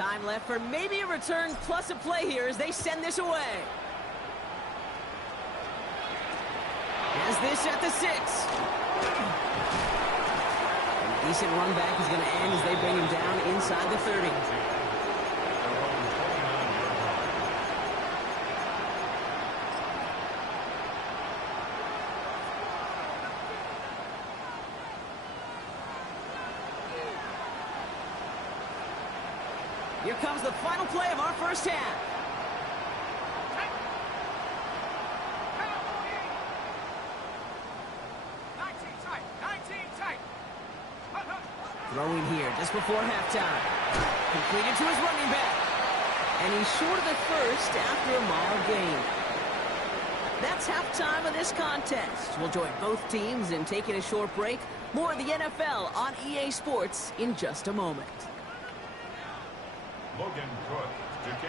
Time left for maybe a return plus a play here as they send this away. Has this at the 6. A decent run back is going to end as they bring him down inside the 30. Here comes the final play of our first half. Throwing here just before halftime. Completed to his running back. And he's short of the first after a mild gain. That's halftime of this contest. We'll join both teams in taking a short break. More of the NFL on EA Sports in just a moment.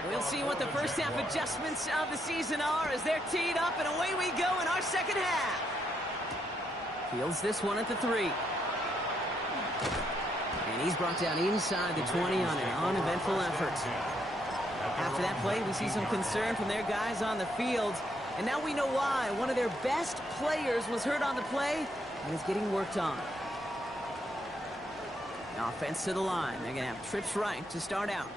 We'll see what the first half adjustments of the season are as they're teed up, and away we go in our second half. Fields this one at the 3. And he's brought down inside the 20 on an uneventful effort. After that play, we see some concern from their guys on the field. And now we know why. One of their best players was hurt on the play and is getting worked on. Offense to the line. They're going to have trips right to start out.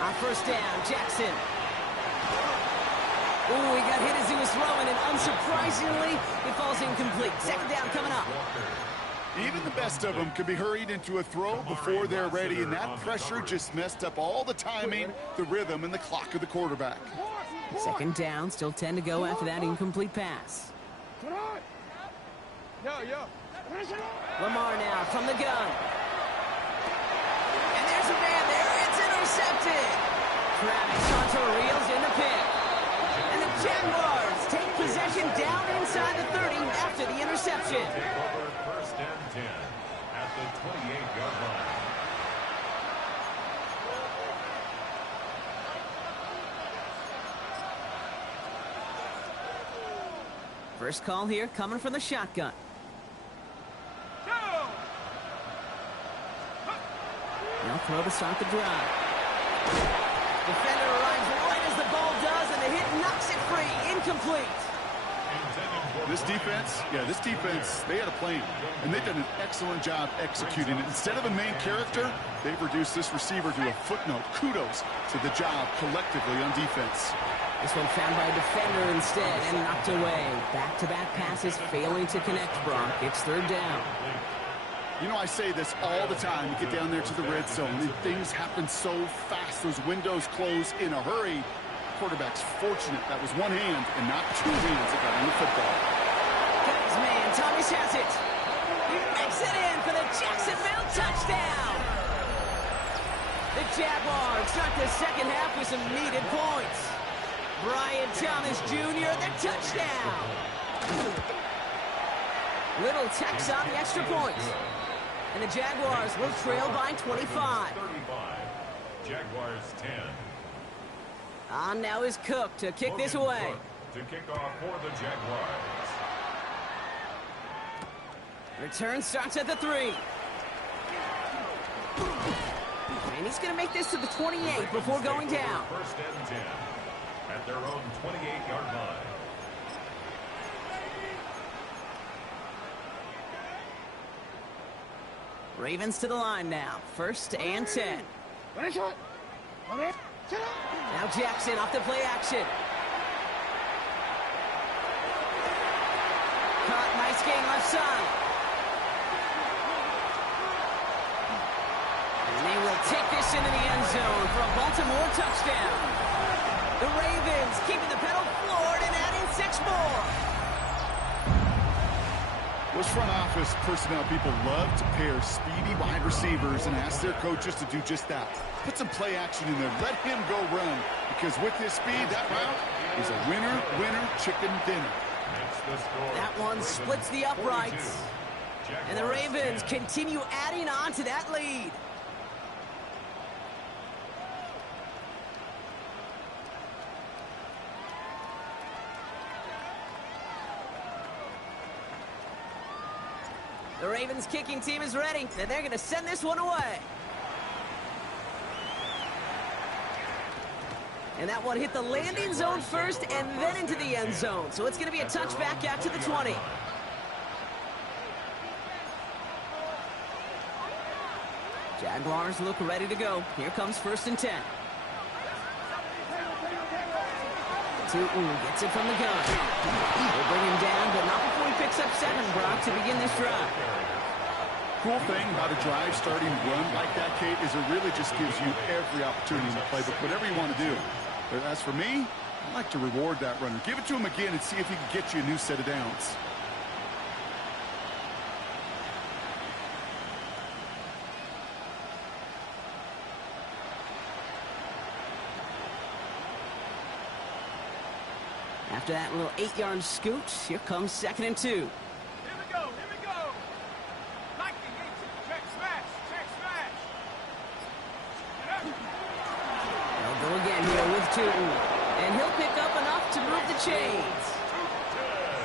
On first down, Jackson. Ooh, he got hit as he was throwing, and unsurprisingly, it falls incomplete. Second down coming up. Even the best of them could be hurried into a throw before they're ready, and that pressure just messed up all the timing, the rhythm, and the clock of the quarterback. Second down, still 10 to go after that incomplete pass. Lamar now from the gun. And there's a man there. It's intercepted. Travis Contour reels in the pick. And the Jaguars take possession down inside the 30 after the interception. First and 10 at the 28-yard line. First call here coming from the shotgun. Now throw to start the drive. Defender arrives right as the ball does, and the hit knocks it free. Incomplete. This defense, they had a plan, and they've done an excellent job executing it. Instead of a main character, they've reduced this receiver to a footnote. Kudos to the job collectively on defense. This one found by a defender instead and knocked away. Back-to-back passes failing to connect, Brock. It's third down. You know, I say this all the time. You get down there to the red zone, and things happen so fast. Those windows close in a hurry. Quarterback's fortunate that was one hand and not two hands that got on the football. Got his man. Thomas has it. He makes it in for the Jacksonville touchdown. The Jaguars start the second half with some needed points. Brian Thomas Jr., the touchdown. Little Tex on the extra point. And the Jaguars will trail by 25. 35. Jaguars 10. On now is Cook to kick this away. To kick off for the Jaguars. Return starts at the 3. And he's going to make this to the 28 before going down. First and 10 at their own 28-yard line. Ravens to the line now. First and 10. Now Jackson off the play action. Caught, nice gain left side. And they will take this into the end zone for a Baltimore touchdown. The Ravens keeping the pedal floored and adding 6 more. Those front office personnel people love to pair speedy wide receivers and ask their coaches to do just that. Put some play action in there. Let him go run. Because with his speed, that route is a winner, chicken dinner. That one splits the uprights. And the Ravens continue adding on to that lead. The Ravens kicking team is ready, and they're going to send this one away. And that one hit the landing zone first and then into the end zone. So it's going to be a touchback out to the 20. Jaguars look ready to go. Here comes 1st and 10. Gets it from the gun. They'll bring him down, but not before he picks up 7, Brock, to begin this drive. Cool thing about a drive starting run like that, Kate, is it really just gives you every opportunity in the playbook, whatever you want to do. But as for me, I like to reward that runner. Give it to him again and see if he can get you a new set of downs. After that little 8-yard scoot, here comes 2nd and 2. Here we go, here we go. Lightning, check smash, check smash. They'll go again here with Tootin. And he'll pick up enough to move the chains.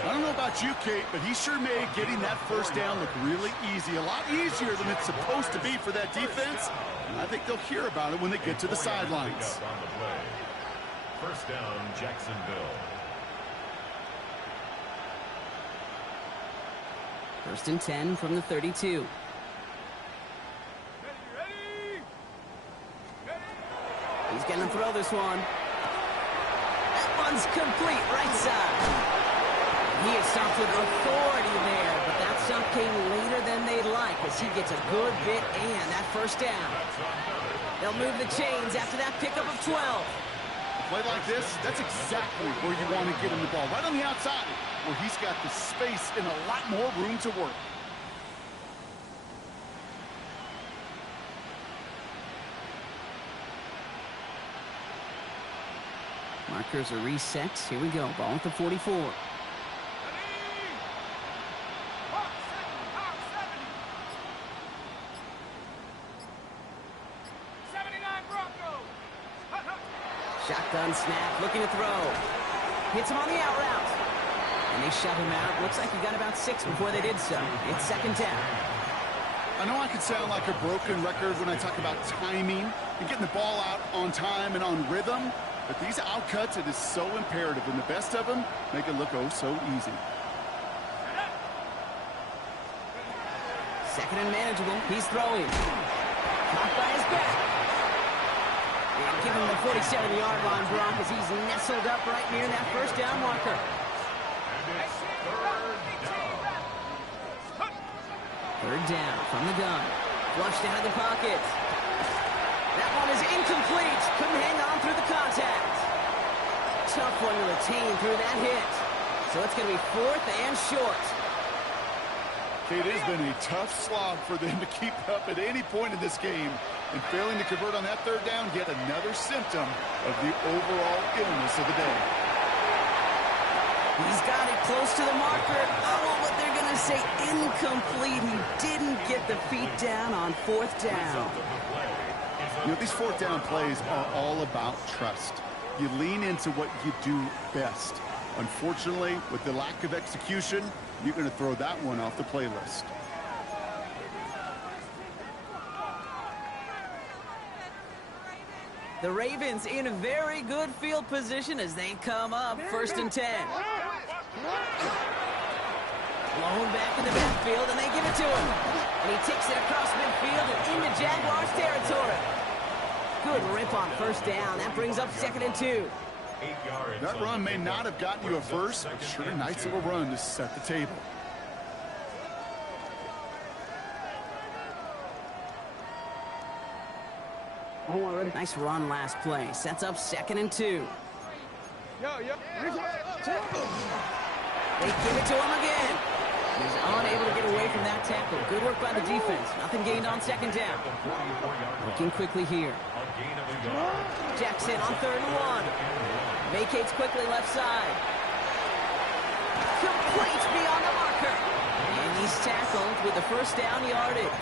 I don't know about you, Kate, but he sure made getting that 1st down look really easy. A lot easier than it's supposed to be for that defense. And I think they'll hear about it when they get to the sidelines. 1st down, Jacksonville. 1st and 10 from the 32. He's going to throw this one. That one's complete, right side. He is stopped with authority there, but that stop came later than they'd like as he gets a good bit and that 1st down. They'll move the chains after that pickup of 12. Play like this, that's exactly where you want to get him the ball, right on the outside, where he's got the space and a lot more room to work. Markers are reset. Here we go. Ball at the 44. Shotgun snap, looking to throw. Hits him on the out route. And they shut him out. Looks like he got about 6 before they did so. It's 2nd down. I know I can sound like a broken record when I talk about timing and getting the ball out on time and on rhythm, but these outcuts, it is so imperative, and the best of them make it look oh so easy. 2nd and manageable. He's throwing. Caught by his back. And give him the 47-yard line, Brock, as he's nestled up right near that 1st down marker. 3rd down from the gun. Flushed out of the pocket. That one is incomplete. Couldn't hang on through the contact. Tough one to retain through that hit. So it's going to be 4th and short. It has been a tough slog for them to keep up at any point in this game. And failing to convert on that 3rd down, yet another symptom of the overall illness of the day. He's got it close to the marker. Oh, but they're going to say incomplete. He didn't get the feet down on 4th down. You know, these 4th down plays are all about trust. You lean into what you do best. Unfortunately, with the lack of execution, you're going to throw that one off the playlist. The Ravens in a very good field position as they come up 1st and 10. Blown back in the backfield, and they give it to him. And he takes it across midfield and into Jaguars territory. Good rip on 1st down. That brings up 2nd and 2. That run may not have gotten you a first, but sure a nice little run to set the table. Nice run last play. Sets up 2nd and 2. They give it to him again. He's unable to get away from that tackle. Good work by the defense. Nothing gained on 2nd down. Looking quickly here. Jackson on 3rd and 1. Vacates quickly left side. Complete beyond the marker. And he's tackled with the 1st down yardage.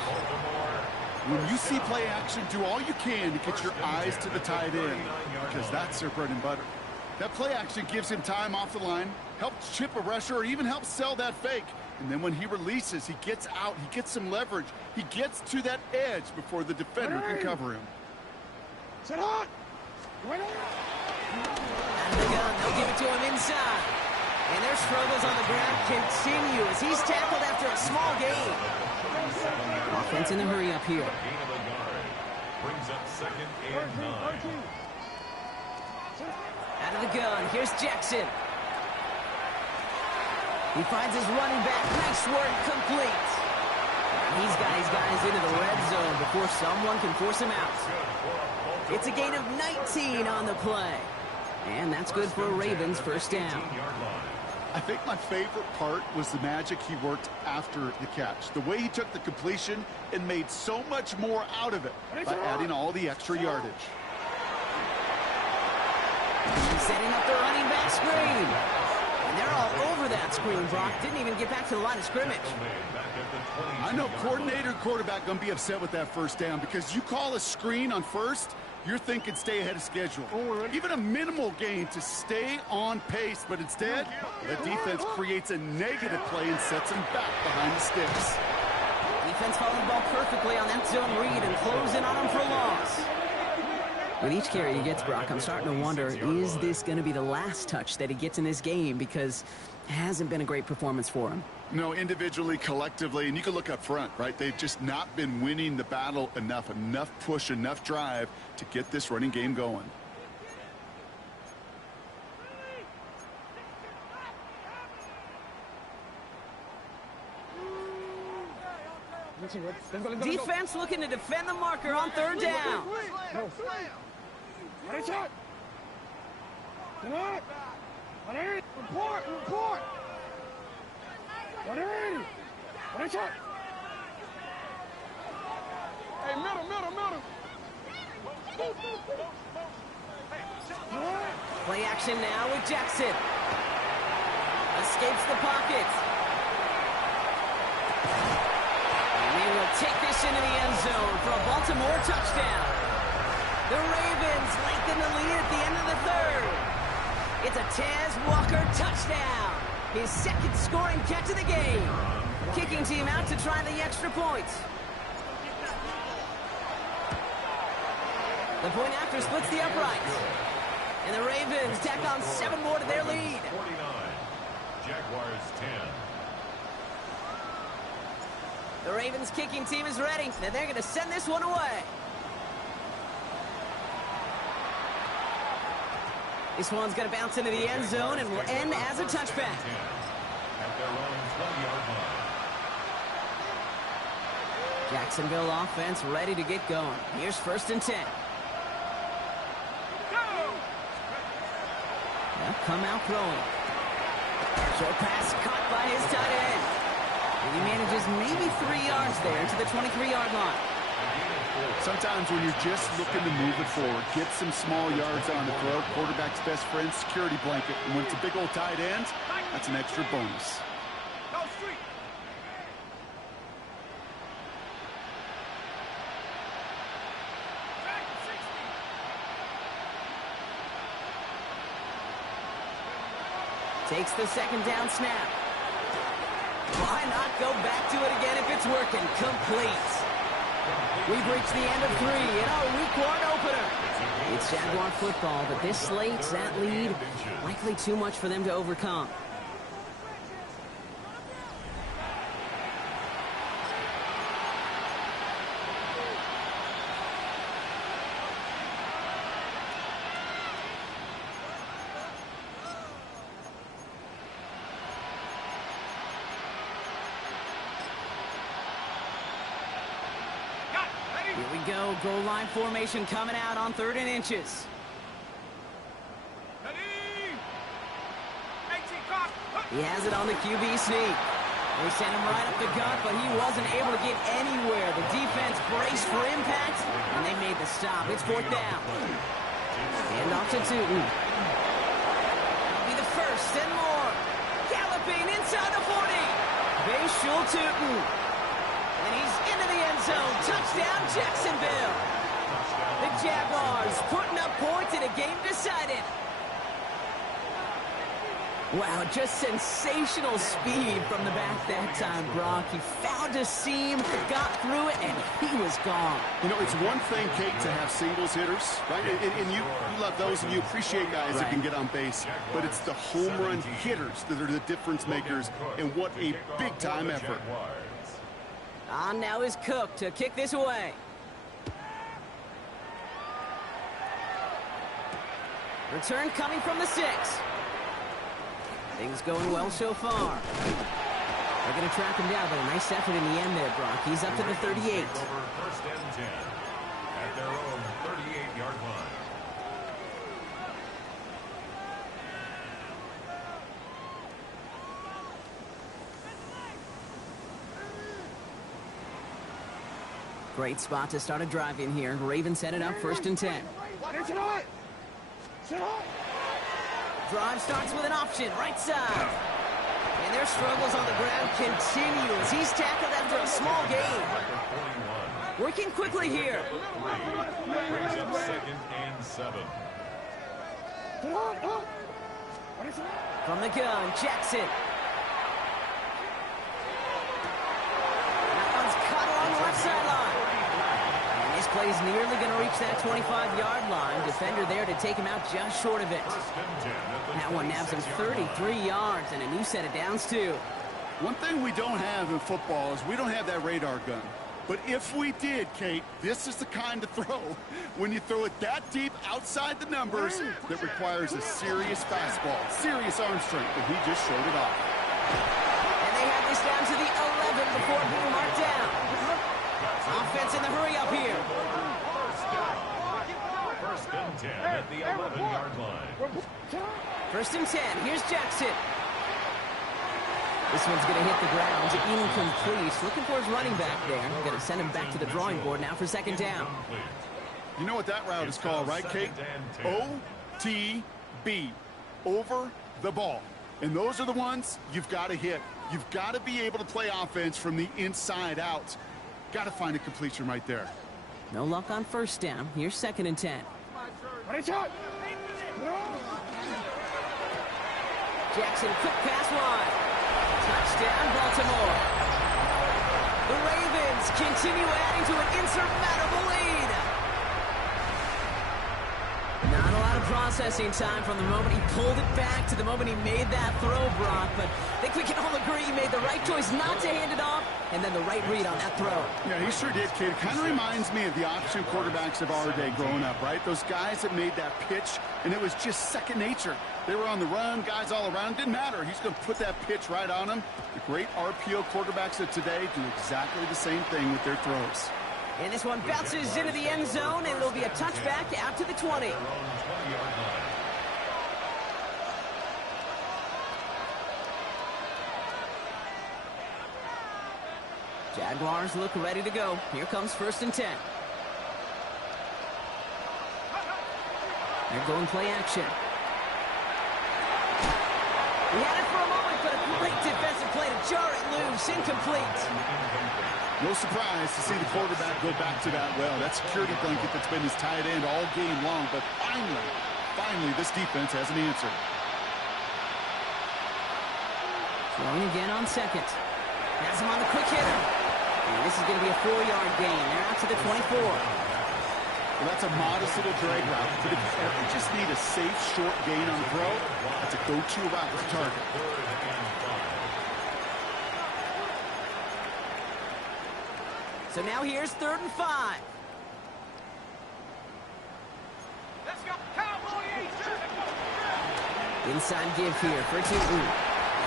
When you see play action, do all you can to get your eyes to the tight end, because that's their bread and butter. That play action gives him time off the line, helps chip a rusher, or even helps sell that fake. And then when he releases, he gets out, he gets some leverage. He gets to that edge before the defender can cover him. Sit on! Out of the gun, they'll give it to him inside. And their struggles on the ground continue as he's tackled after a small gain. Offense in the hurry up here. Gain of a yard. Brings up 2nd and 9. Out of the gun, here's Jackson. He finds his running back. Nice work, complete. And he's got his guys into the red zone before someone can force him out. It's a gain of 19 on the play. And that's good for a Ravens first down. I think my favorite part was the magic he worked after the catch. The way he took the completion and made so much more out of it by adding all the extra yardage. He's setting up the running back screen. And they're all over that screen, Brock. Didn't even get back to the line of scrimmage. I know coordinator and quarterback going to be upset with that first down because you call a screen on first, you're thinking stay ahead of schedule. Even a minimal gain to stay on pace, but instead, the defense creates a negative play and sets them back behind the sticks. Defense following the ball perfectly on that zone read and closing on him for a loss. With each carry he gets, Brock, I'm starting to wonder, is this going to be the last touch that he gets in this game? Because it hasn't been a great performance for him. No, individually, collectively, and you can look up front, right? They've just not been winning the battle enough push, enough drive to get this running game going. Defense looking to defend the marker on third down. Report! Hey, middle. Play action now with Jackson. Escapes the pocket. And they will take this into the end zone for a Baltimore touchdown. The Ravens lengthen the lead at the end of the third. It's a Tez Walker touchdown. His second scoring catch of the game. Kicking team out to try the extra points. The point after splits the uprights. And the Ravens tack on 7 more to their lead. 49. Jaguars 10. The Ravens kicking team is ready. And they're going to send this one away. This one's going to bounce into the end zone and will end as a touchback. At their own 20-yard line. Jacksonville offense ready to get going. Here's 1st and 10. They'll come out throwing. Short pass caught by his tight end. And he manages maybe 3 yards there to the 23-yard line. Sometimes when you're just looking to move it forward, get some small yards on the throw, quarterback's best friend, security blanket. And when it's a big old tight end, that's an extra bonus. Go street! Takes the 2nd down snap. Why not go back to it again if it's working? Complete. We've reached the end of 3 in our week 1 opener. It's Jaguar football, but this slates that lead likely too much for them to overcome. Here we go, goal line formation coming out on 3rd and inches. He has it on the QB sneak. They sent him right up the gut, but he wasn't able to get anywhere. The defense braced for impact, and they made the stop. It's 4th down. Hand off to Tootin. That'll be the 1st and more. Galloping inside the 40. Bayshul Tootin. And he's into the end zone. Touchdown, Jacksonville. The Jaguars putting up points in a game decided. Wow, just sensational speed from the back that time, Brock. He found a seam, got through it, and he was gone. You know, it's one thing, Kate, to have singles hitters, right? And you love those, and you appreciate guys that can get on base. But it's the home run hitters that are the difference makers, and what a big-time effort. On now is Cook to kick this away. Return coming from the 6. Things going well so far. They're going to track him down, but a nice effort in the end there, Brock. He's up to the 38. Over 1st and 10 at their own 38-yard line. Great spot to start a drive in here. Ravens set it up 1st and 10. Drive starts with an option, right side. And their struggles on the ground continue as he's tackled after a small gain. Working quickly here. Brings up 2nd and 7. From the gun, Jackson. That one's caught along the left sideline. And this play's nearly going to reach that 25-yard line. Defender there to take him out just short of it. That one nabs him 33 yards and a new set of downs, too. One thing we don't have in football is we don't have that radar gun. But if we did, Kate, this is the kind of throw, when you throw it that deep outside the numbers, that requires a serious fastball, serious arm strength, and he just showed it off. And they have this down to the 11 before being marked down. Offense in the hurry up here. 1st and 10 at the 11-yard line. 1st and 10. Here's Jackson. This one's going to hit the ground. Incomplete. Looking for his running back there. Going to send him back to the drawing board now for 2nd down. You know what that route is called, right, Kate? OTB. Over the ball. And those are the ones you've got to hit. You've got to be able to play offense from the inside out. Got to find a completion right there. No luck on 1st down. Here's 2nd and 10. Jackson, quick pass wide. Touchdown, Baltimore. The Ravens continue adding to an insurmountable lead. Not a lot of processing time from the moment he pulled it back to the moment he made that throw, Brock. But I think we can all agree he made the right choice not to hand it off, and then the right read on that throw. Yeah, he sure did, kid. Kind of reminds me of the option quarterbacks of our day growing up, right? Those guys that made that pitch, and it was just second nature. They were on the run, guys all around. Didn't matter. He's going to put that pitch right on him. The great RPO quarterbacks of today do exactly the same thing with their throws. And this one bounces into the end zone, and it'll be a touchback out to the 20. Jaguars look ready to go. Here comes 1st and 10. They're going play action. He had it for a moment, but a great defensive play to jar it loose. Incomplete. No surprise to see the quarterback go back to that well. That security blanket that's been his tight end all game long. But finally, this defense has an answer. Throwing again on 2nd. Has him on the quick hitter. And this is going to be a 4-yard gain. They're out to the 24. Well, that's a modest little drag route. But if you ever just need a safe, short gain on the throw, that's a go-to route to target. So now here's 3rd and 5. Let's go, Cowboys! Inside give here for Newton.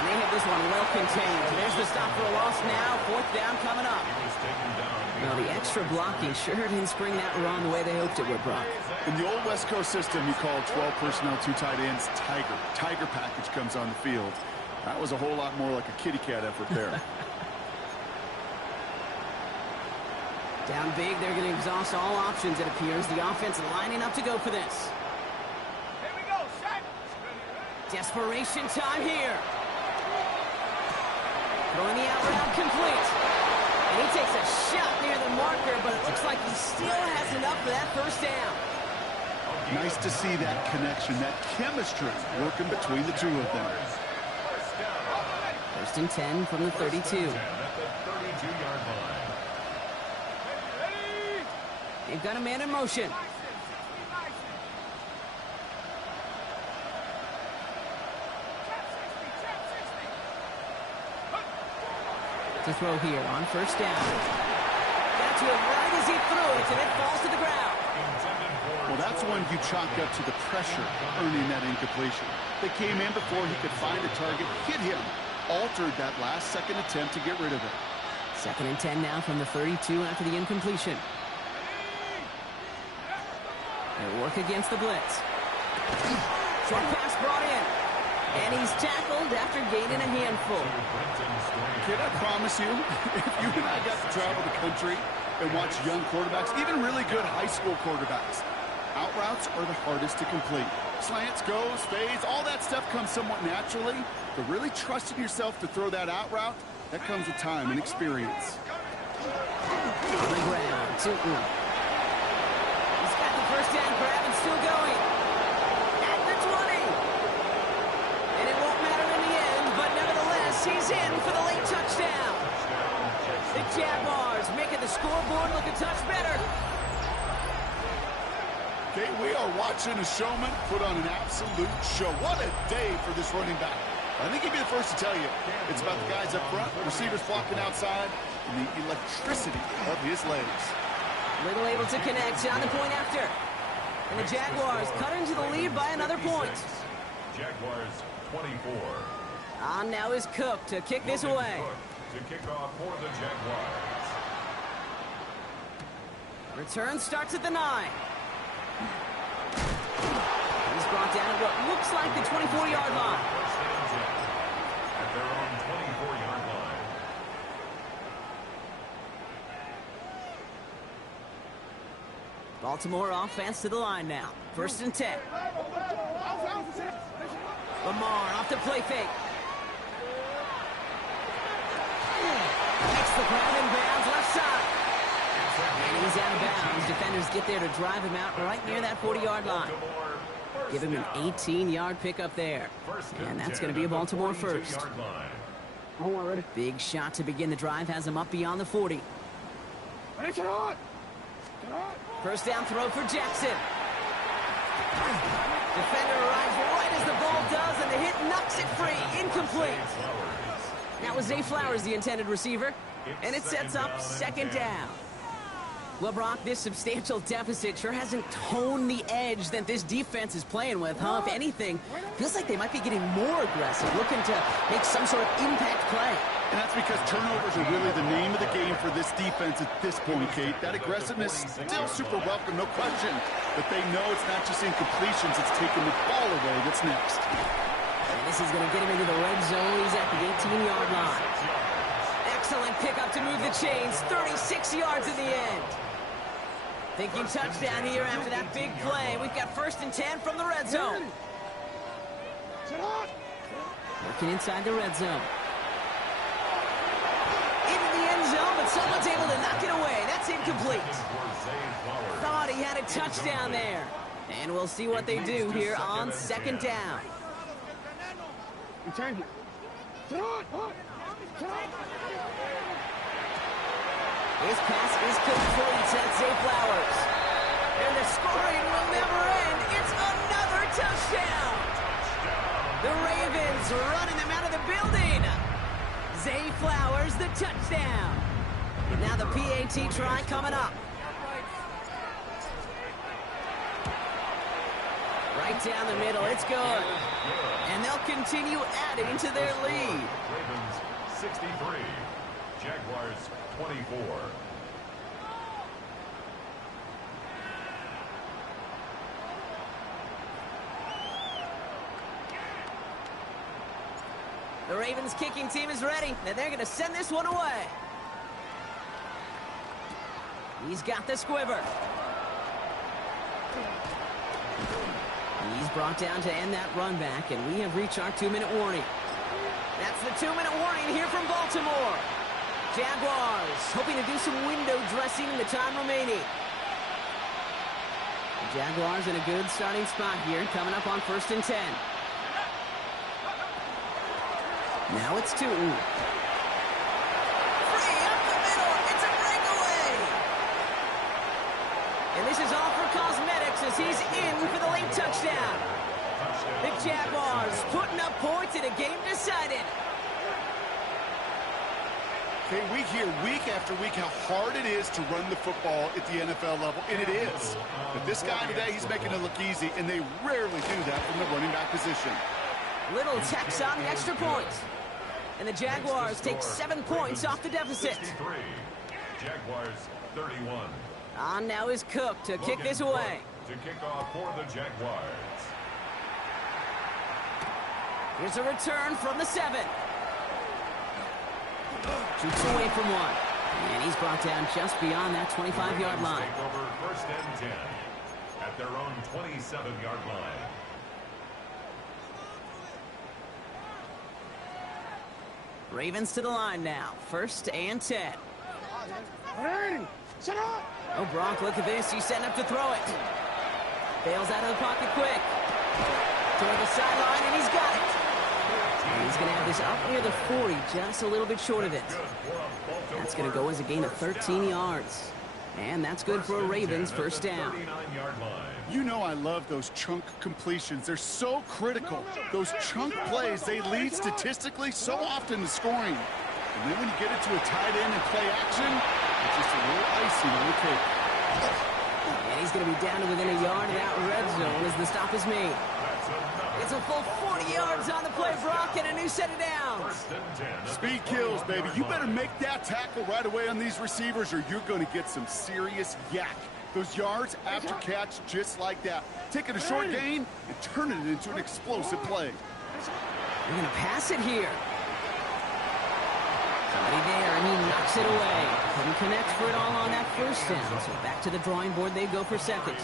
And they have this one well contained. There's the stop for a loss now. 4th down coming up. Now the extra blocking sure didn't spring that run the way they hoped it would, Brock. In the old West Coast system, you called 12 personnel, 2 tight ends, Tiger. Tiger package comes on the field. That was a whole lot more like a kitty cat effort there. Down big, they're going to exhaust all options, it appears. The offense lining up to go for this. Here we go, set! Desperation time here. Throwing the out route complete. And he takes a shot near the marker, but it looks like he still has enough for that 1st down. Nice to see that connection, that chemistry working between the two of them. First and 10 from the 32. At the 32-yard line. Ready? They've got a man in motion. To throw here on first down. Got to it right as he threw it, and it falls to the ground. Well, that's one you chalk up to the pressure earning that incompletion. They came in before he could find a target, hit him, altered that last second attempt to get rid of it. Second and 10 now from the 32 after the incompletion. They work against the blitz. Short pass brought in. And he's tackled after gaining a handful. Kid, I promise you, if you and I got to travel the country and watch young quarterbacks, even really good high school quarterbacks, out routes are the hardest to complete. Slants, goes, fades, all that stuff comes somewhat naturally, but really trusting yourself to throw that out route, that comes with time and experience. On the ground, Tootin. He's got the first down grab and still going. At the 20. And it won't matter in the end, but nevertheless, he's in for the late touchdown. The Jaguars making the scoreboard look a touch better. Okay, we are watching a showman put on an absolute show. What a day for this running back. I think he'd be the first to tell you. It's about the guys up front, receivers flocking outside, and the electricity of his legs. Little able to connect on the point after. And the Jaguars cut into the lead by another point. Jaguars 24. On now is Cook to kick this away. To kick off for the Jaguars. Return starts at the 9. He's brought down at what looks like the 24-yard line. First and 10 at their own 24-yard line. Baltimore offense to the line now. First and 10. Lamar off the play fake. Hits the ground in bounds left side. And he's out of bounds. Defenders get there to drive him out right near that 40-yard line. Give him an 18-yard pickup there. And that's going to be a Baltimore first. Big shot to begin the drive has him up beyond the 40. First down throw for Jackson. Defender arrives right as the ball does, and the hit knocks it free. Incomplete. That was Zay Flowers, the intended receiver, and it sets up second down. Well, Brock, this substantial deficit sure hasn't toned the edge that this defense is playing with, huh? If anything, feels like they might be getting more aggressive, looking to make some sort of impact play. And that's because turnovers are really the name of the game for this defense at this point, Kate. That aggressiveness still super welcome, no question. But they know it's not just incompletions, it's taking the ball away that's next. And this is going to get him into the red zone. He's at the 18-yard line. Excellent pickup to move the chains. 36 yards in the end. Thinking touchdown here after that big play. We've got first and 10 from the red zone. Working inside the red zone. Into the end zone, but someone's able to knock it away. That's incomplete. Thought he had a touchdown there. And we'll see what they do here on second down. His pass is complete. That's Zay Flowers. And the scoring will never end. It's another touchdown. The Ravens running them out of the building. Zay Flowers, the touchdown. Now the PAT try coming up. Right down the middle. It's good. And they'll continue adding to their lead. Ravens 63. Jaguars 24. The Ravens kicking team is ready, and they're going to send this one away. He's got the squiver. He's brought down to end that run back, and we have reached our 2-minute warning. That's the 2-minute warning here from Baltimore. Jaguars hoping to do some window dressing in the time remaining. The Jaguars in a good starting spot here, coming up on first and 10. Now it's two. Free up the middle. It's a breakaway. And this is all for cosmetics as he's in for the late touchdown. The Jaguars putting up points in a game decided. Okay, we hear week after week how hard it is to run the football at the NFL level, and it is. But this guy today, he's making it look easy, and they rarely do that from the running back position. Little tax on the extra points. And the Jaguars take 7 points off the deficit. 63. Jaguars 31. On now is Cook to kick this away. To kick off for the Jaguars. Here's a return from the 7. Shoots away from one. And he's brought down just beyond that 25-yard line. Take over first and 10 at their own 27-yard line. Ravens to the line now. First and 10. Oh, Brock, look at this. He's setting up to throw it. Bails out of the pocket quick. Toward the sideline, and he's got it. And he's going to have this up near the 40, just a little bit short of it. That's going to go as a gain of 13 yards. And that's good for a Ravens first down. You know I love those chunk completions. They're so critical. Those chunk plays, they lead statistically so often to scoring. And then when you get it to a tight end and play action, it's just a little icing on the cake. And he's going to be down to within a yard of that red zone as the stop is made. It's a full 40 yards on the play, Brock, and a new set of downs. Speed kills, baby. You better make that tackle right away on these receivers or you're going to get some serious yak. Those yards after catch just like that. Taking a short gain and turning it into an explosive play. They're going to pass it here. Somebody there, and he knocks it away. Couldn't connect for it all on that first down. So back to the drawing board they go for second.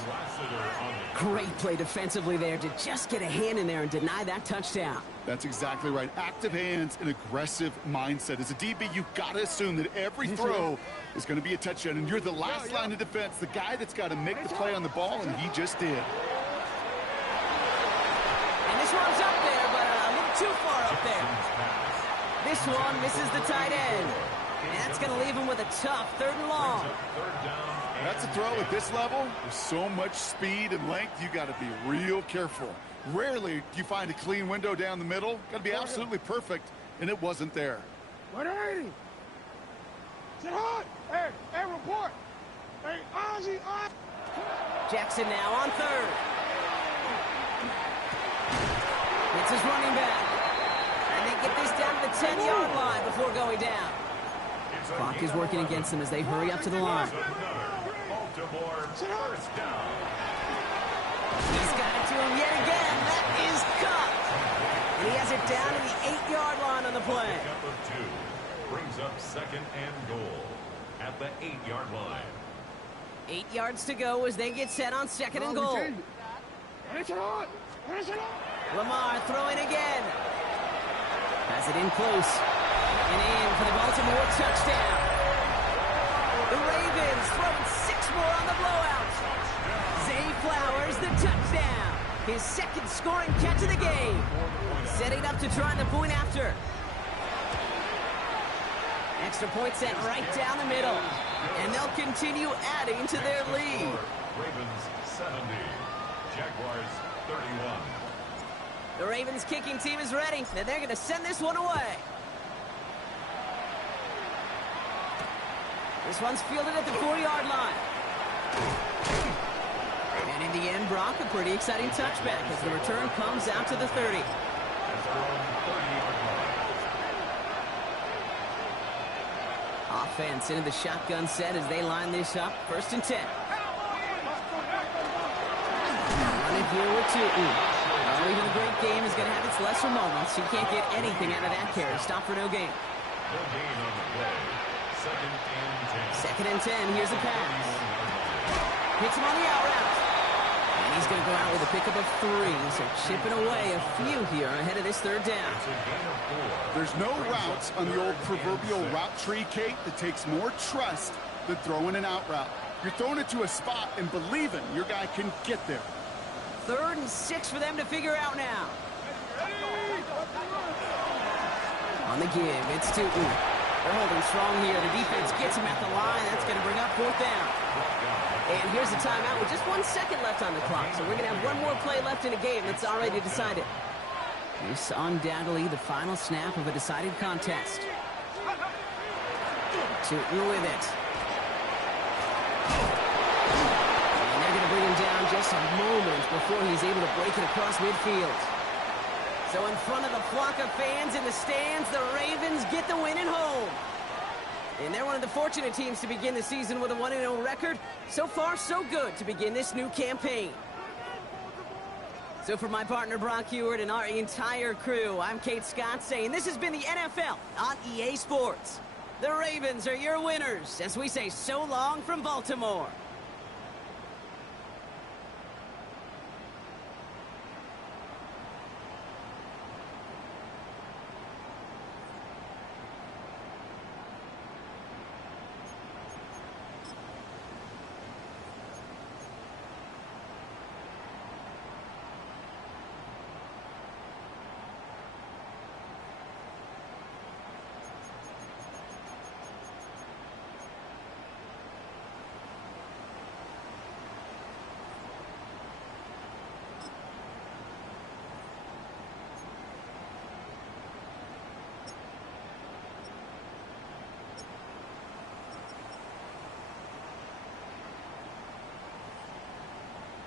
Great play defensively there to just get a hand in there and deny that touchdown. That's exactly right. Active hands and aggressive mindset. As a DB, you've got to assume that every throw is going to be a touchdown, and you're the last line of defense, the guy that's got to make the play on the ball, and he just did. And this one's up there, but a little too far up there. This one misses the tight end. And that's going to leave him with a tough 3rd and long. That's a throw at this level. With so much speed and length, you got to be real careful. Rarely do you find a clean window down the middle. Got to be absolutely perfect, and it wasn't there. 180. Sit hard. Hey, report. Hey, Ozzy. Jackson now on 3rd. It's his running back. And they get this down to the 10-yard line before going down. Clock is working against them as they hurry up to the line. First down. He's got it to him yet again. That is cut. And he has it down to the 8-yard line on the play. Pickup of 2 brings up 2nd and goal at the 8-yard line. 8 yards to go as they get set on 2nd and goal. Lamar throwing again. Has it in close. And in for the Baltimore touchdown. The Ravens throwing 6 more on the blowout. Zay Flowers the touchdown. His 2nd scoring catch of the game. Setting up to try the point after. Extra point set right down the middle. And they'll continue adding to their lead. Ravens 70. Jaguars 31. The Ravens kicking team is ready, and they're going to send this one away. This one's fielded at the 40-yard line. And in the end, Brock, a pretty exciting touchback as the return comes out to the 30. Offense into the shotgun set as they line this up. 1st and 10. Running here with 2. Even a great game is going to have its lesser moments. You can't get anything out of that carry. Stop for no gain. No gain on the play. 2nd and 10. Here's the pass. Hits him on the out route. And he's going to go out with a pickup of 3. So chipping away a few here ahead of this 3rd down. There's no routes on the old proverbial route tree, Kate, that takes more trust than throwing an out route. You're throwing it to a spot and believing your guy can get there. 3rd and 6 for them to figure out now. On the give, it's Tootin. They're holding strong here. The defense gets him at the line. That's going to bring up 4th down. And here's a timeout with just 1 second left on the clock. So we're going to have one more play left in a game that's already decided. This undoubtedly the final snap of a decided contest. Tootin with it. And they're going to bring him down just a moment before he's able to break it across midfield. So in front of the flock of fans in the stands, the Ravens get the win at home. And they're one of the fortunate teams to begin the season with a 1-0 record. So far, so good to begin this new campaign. So for my partner Brock Heward and our entire crew, I'm Kate Scott saying this has been the NFL on EA Sports. The Ravens are your winners as we say so long from Baltimore.